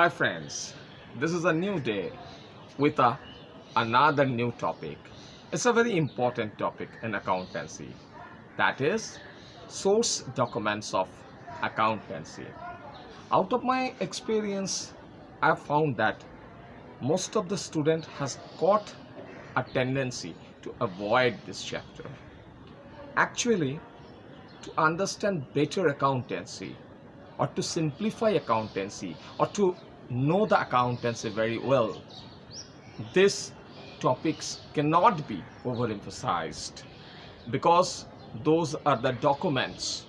Hi friends, this is a new day with another new topic. It's a very important topic in accountancy, that is source documents of accountancy. Out of my experience, I've found that most of the student has got a tendency to avoid this chapter. Actually, to understand better accountancy or to simplify accountancy or to know the accountancy very well, these topics cannot be overemphasized because those are the documents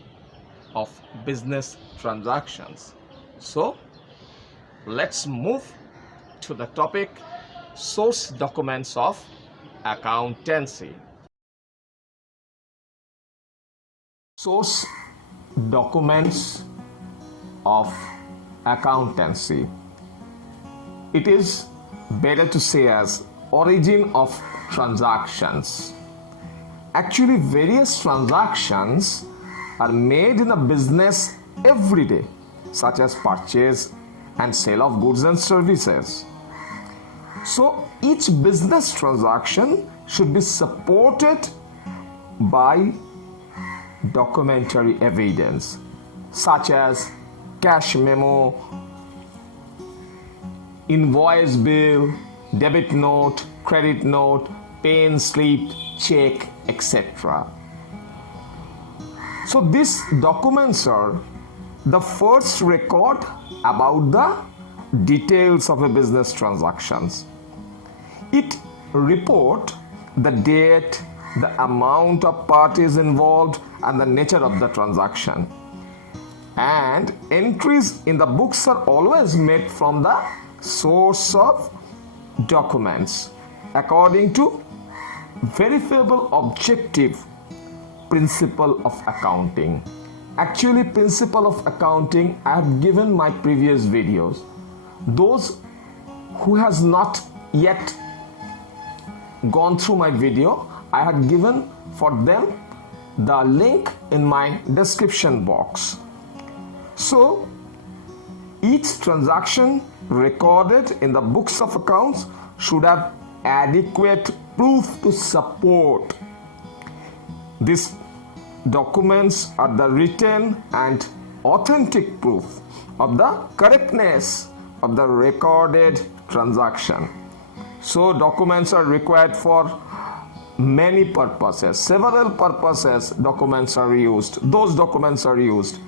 of business transactions. So let's move to the topic source documents of accountancy. Source documents of accountancy. It is better to say as origin of transactions. Actually, various transactions are made in a business every day, such as purchase and sale of goods and services. So each business transaction should be supported by documentary evidence such as cash memo, invoice bill, debit note, credit note, pay slip, check, etc. So these documents are the first record about the details of a business transactions. It report the date, the amount of parties involved, and the nature of the transaction. And entries in the books are always made from the source of documents according to verifiable objective principle of accounting. Actually, principle of accounting I have given my previous videos. Those who has not yet gone through my video, I had given for them the link in my description box. So each transaction recorded in the books of accounts should have adequate proof to support. These documents are the written and authentic proof of the correctness of the recorded transaction. So documents are required for many purposes. Several purposes documents are used. Those documents are used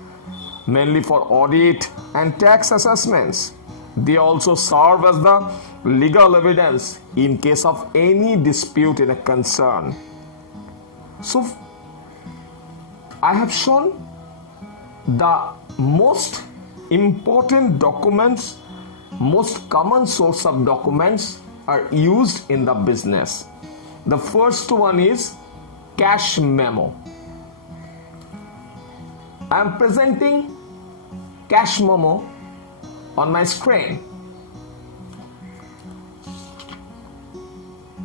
mainly for audit and tax assessments. They also serve as the legal evidence in case of any dispute in a concern. So I have shown the most important documents, most common source of documents are used in the business. The first one is cash memo. I am presenting cash memo on my screen.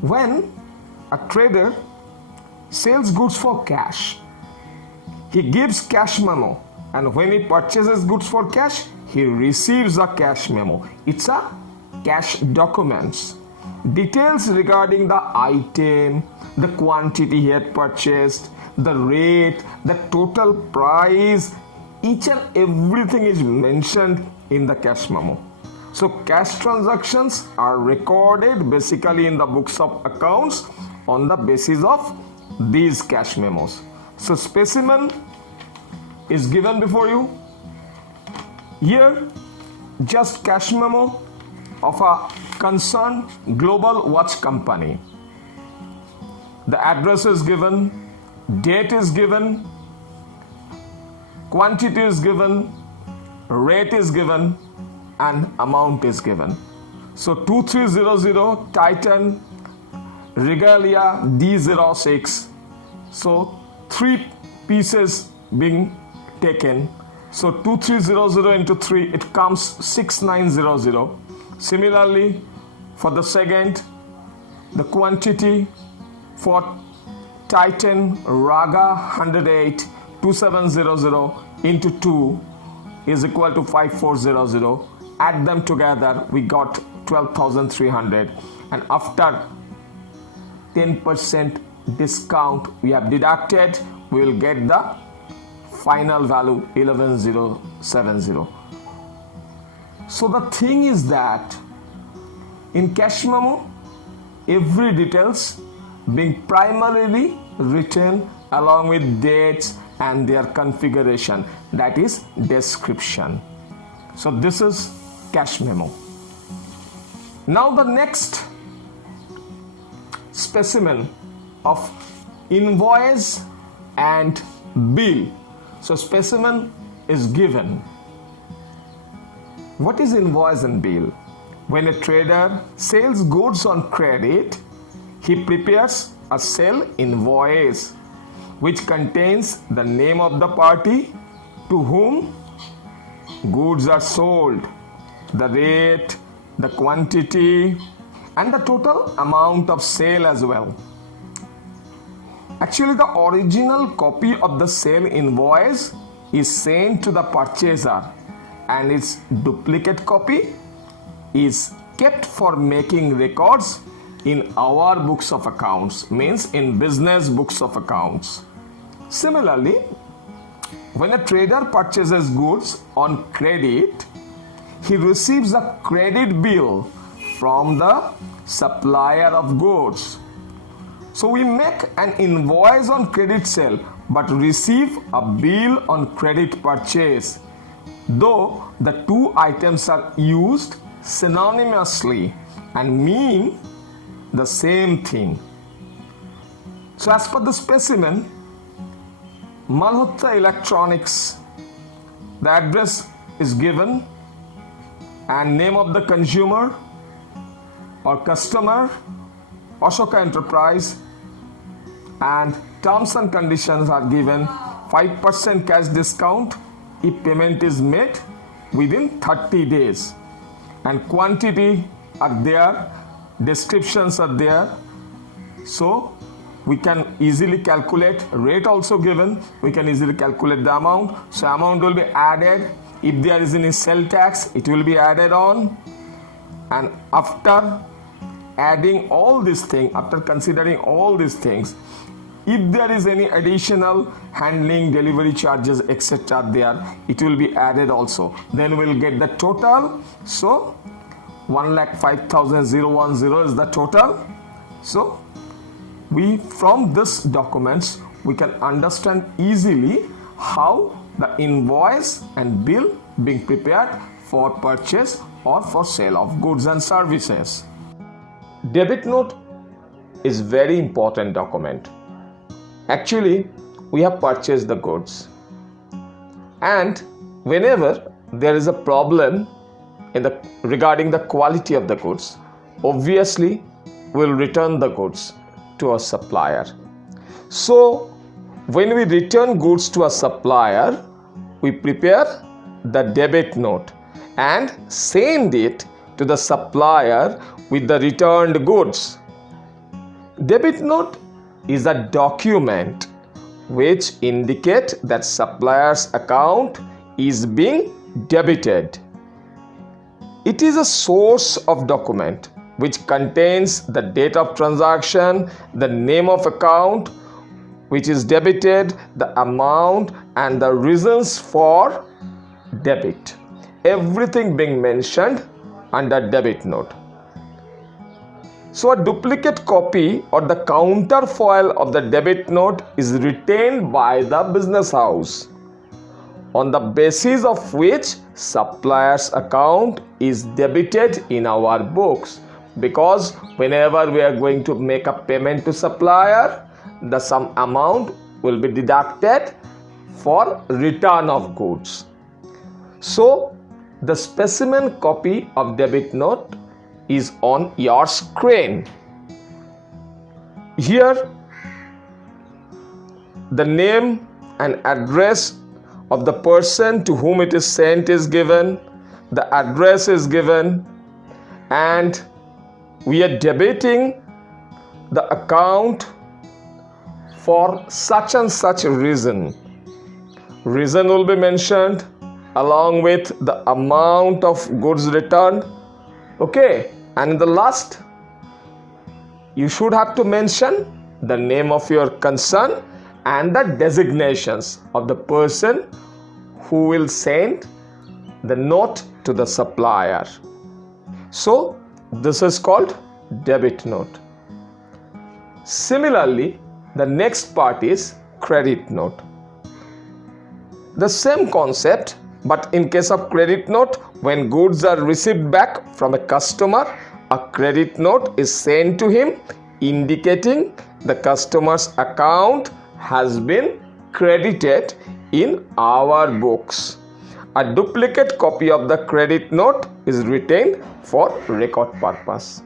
When a trader sells goods for cash, he gives cash memo, and when he purchases goods for cash, he receives a cash memo. It's a cash documents. Details regarding the item, the quantity he had purchased, the rate, the total price, each and everything is mentioned in the cash memo. So cash transactions are recorded basically in the books of accounts on the basis of these cash memos. So specimen is given before you. Here just cash memo of a concerned global watch company. The address is given, date is given, quantity is given, rate is given, and amount is given. So 2300 Titan Regalia D06. So 3 pieces being taken. So 2300 into 3, it comes 6900. Similarly, for the second, the quantity for Titan Raga 108 2700 into 2 is equal to 5400. add them together, we got 12,300, and after 10% discount we have deducted, we will get the final value 11,070. So the thing is that in cash memo, every details being primarily written along with dates and their configuration, that is description. So this is cash memo. Now the next specimen of invoice and bill. So specimen is given. What is invoice and bill? When a trader sells goods on credit, he prepares a sale invoice which contains the name of the party to whom goods are sold, the rate, the quantity, and the total amount of sale as well. Actually, the original copy of the sale invoice is sent to the purchaser, and its duplicate copy is kept for making records in our books of accounts, means in business books of accounts. Similarly, when a trader purchases goods on credit, he receives a credit bill from the supplier of goods. So we make an invoice on credit sale but receive a bill on credit purchase, though the two items are used synonymously and mean the same thing. So as per the specimen, Malhotra Electronics, the address is given and name of the consumer or customer, Ashoka Enterprise, and terms and conditions are given. 5% cash discount if payment is made within 30 days, and quantity are there, descriptions are there, so we can easily calculate. Rate also given, we can easily calculate the amount. So amount will be added. If there is any sale tax, it will be added on, and after adding all these things, after considering all these things, if there is any additional handling, delivery charges, etc. there, it will be added also. Then we'll get the total. So 1,05,010 is the total. So we, from this documents, we can understand easily how the invoice and bill being prepared for purchase or for sale of goods and services. Debit note is very important document. Actually, we have purchased the goods, and whenever there is a problem regarding the quality of the goods, obviously we'll return the goods to a supplier. So when we return goods to a supplier, we prepare the debit note and send it to the supplier with the returned goods. Debit note is a document which indicate that supplier's account is being debited. It is a source of document which contains the date of transaction, the name of account which is debited, the amount, and the reasons for debit. Everything being mentioned under debit note. So a duplicate copy or the counterfoil of the debit note is retained by the business house, on the basis of which supplier's account is debited in our books, because whenever we are going to make a payment to supplier, the some amount will be deducted for return of goods. So the specimen copy of debit note is on your screen. Here the name and address of the person to whom it is sent is given, the address is given, and we are debiting the account for such and such reason. Reason will be mentioned, along with the amount of goods returned. Okay, and in the last, you should have to mention the name of your concern and the designations of the person who will send the note to the supplier. So this is called debit note. Similarly, the next part is credit note. The same concept, but in case of credit note, when goods are received back from a customer, a credit note is sent to him indicating the customer's account has been credited in our books. A duplicate copy of the credit note is retained for record purpose.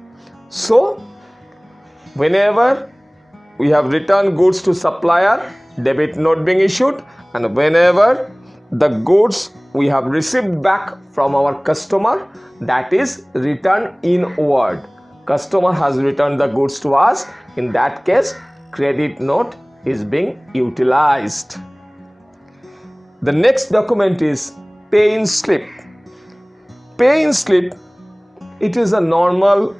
So, whenever we have returned goods to supplier, debit note being issued, and whenever the goods we have received back from our customer, that is returned inward. Customer has returned the goods to us. In that case, credit note is being utilized. The next document is pay-in slip. Pay-in slip, it is a normal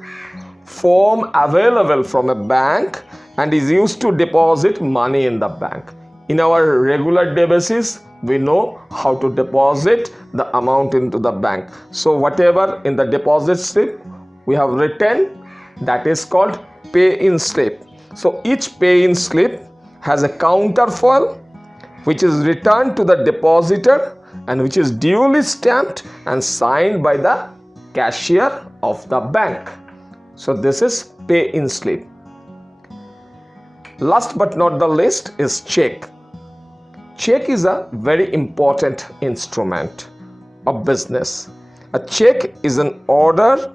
form available from a bank and is used to deposit money in the bank. In our regular day basis, we know how to deposit the amount into the bank. So whatever in the deposit slip we have written, that is called pay-in slip. So each pay-in slip has a counterfoil which is returned to the depositor and which is duly stamped and signed by the cashier of the bank. So this is pay-in slip. Last but not the least is check. Check is a very important instrument of business. A check is an order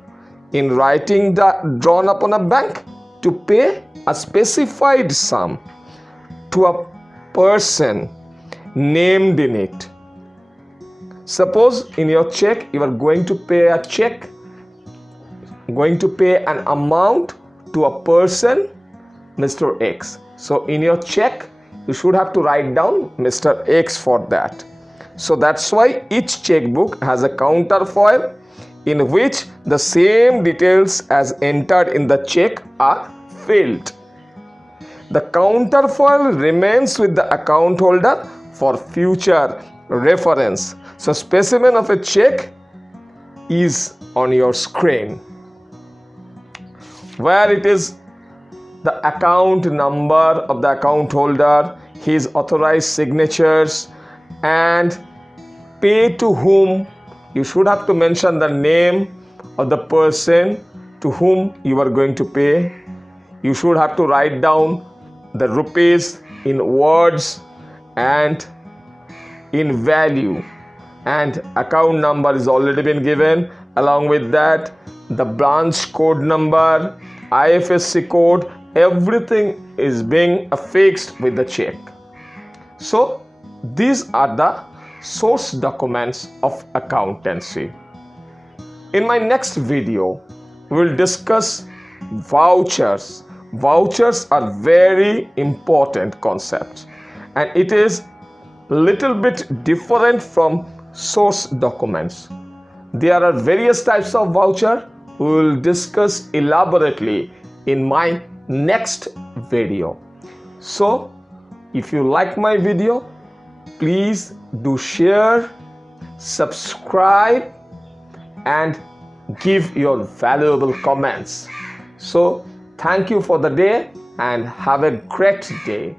in writing drawn upon a bank to pay a specified sum to a person named in it. Suppose in your check you are going to pay an amount to a person, Mr. X. So in your check you should have to write down Mr. X for that. So that's why each checkbook has a counterfoil in which the same details as entered in the check are filled. The counterfoil remains with the account holder for future reference. So specimen of a check is on your screen, where it is the account number of the account holder, his authorized signatures, and pay to whom. You should have to mention the name of the person to whom you are going to pay. You should have to write down the rupees in words and in value, and account number is already been given. Along with that, the branch code number, IFSC code, everything is being affixed with the check. So these are the source documents of accountancy. In my next video, we will discuss vouchers. Vouchers are very important concept, and it is little bit different from source documents. There are various types of voucher. We will discuss elaborately in my next video. So if you like my video, please do share, subscribe, and give your valuable comments. So thank you for the day and have a great day.